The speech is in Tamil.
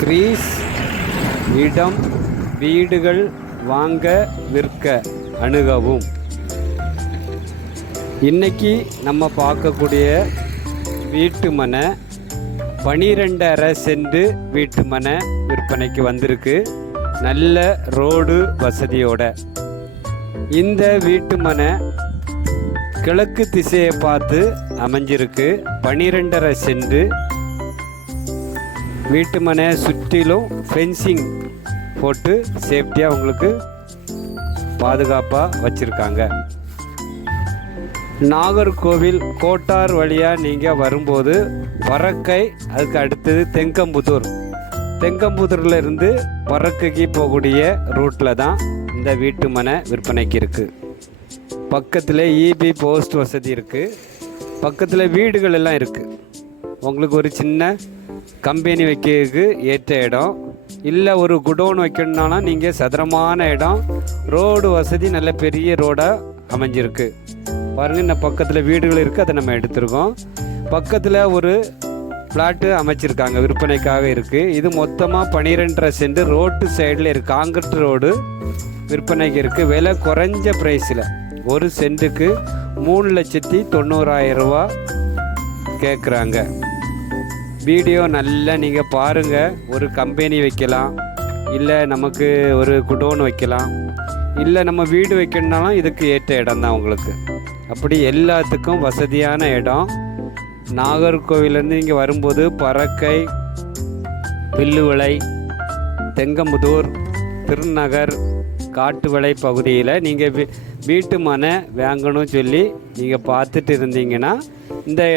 கிரீஸ் இடம் வீடுகள் வாங்க விற்க அணுகவும். இன்னைக்கு நம்ம பார்க்கக்கூடிய வீட்டு மனை பனிரெண்டரை சென்ட் வீட்டு மனை விற்பனைக்கு வந்திருக்கு. நல்ல ரோடு வசதியோட. இந்த வீட்டு மனை கிழக்கு திசையை பார்த்து அமைஞ்சிருக்கு. பனிரெண்டரை சென்ட் வீட்டு மனை சுற்றிலும் ஃபென்சிங் போட்டு சேஃப்டியாக உங்களுக்கு பாதுகாப்பாக வச்சுருக்காங்க. நாகர்கோவில் கோட்டார் வழியாக நீங்கள் வரும்போது வரக்கை அதுக்கு அடுத்தது தெங்கம்புதூர் தெங்கம்புதூரில் இருந்து பறக்கைக்கு போகக்கூடிய ரூட்டில் தான் இந்த வீட்டு மனை விற்பனைக்கு இருக்குது பக்கத்தில் இபி போஸ்ட் வசதி இருக்குது பக்கத்தில் வீடுகள் எல்லாம் இருக்குது உங்களுக்கு ஒரு சின்ன கம்பெனி வைக்கிறதுக்கு ஏற்ற இடம். இல்லை ஒரு குடோன் வைக்கணுன்னாலும் நீங்கள் சதுரமான இடம். ரோடு வசதி நல்ல பெரிய ரோடாக அமைஞ்சிருக்கு. பாருங்கள் இந்த பக்கத்தில் வீடுகள் இருக்குது அதை நம்ம எடுத்திருக்கோம். பக்கத்தில் ஒரு ஃப்ளாட்டு அமைச்சிருக்காங்க விற்பனைக்காக இருக்குது இது மொத்தமாக பன்னிரெண்டரை சென்ட் ரோட்டு சைடில் இருக்குது காங்கிரட் ரோடு விற்பனைக்கு இருக்குது விலை குறைஞ்ச ப்ரைஸில் ஒரு சென்ட்டுக்கு மூணு லட்சத்தி தொண்ணூறாயிரம் ரூபா கேட்குறாங்க வீடியோ நல்லா நீங்கள் பாருங்கள் ஒரு கம்பெனி வைக்கலாம். இல்லை நமக்கு ஒரு குடோன் வைக்கலாம். இல்லை நம்ம வீடு வைக்கணுன்னாலும் இதுக்கு ஏற்ற இடம் தான் உங்களுக்கு. அப்படி எல்லாத்துக்கும் வசதியான இடம். நாகர்கோவிலேருந்து இங்கே வரும்போது பறக்கை பில்லுவிளை தெங்கமுதூர் திருநகர் காட்டுவளை பகுதியில் நீங்கள் வீ வீட்டு மனை வாங்கணும்னு சொல்லி நீங்கள் பார்த்துட்டு இருந்தீங்கன்னா இந்த இடம்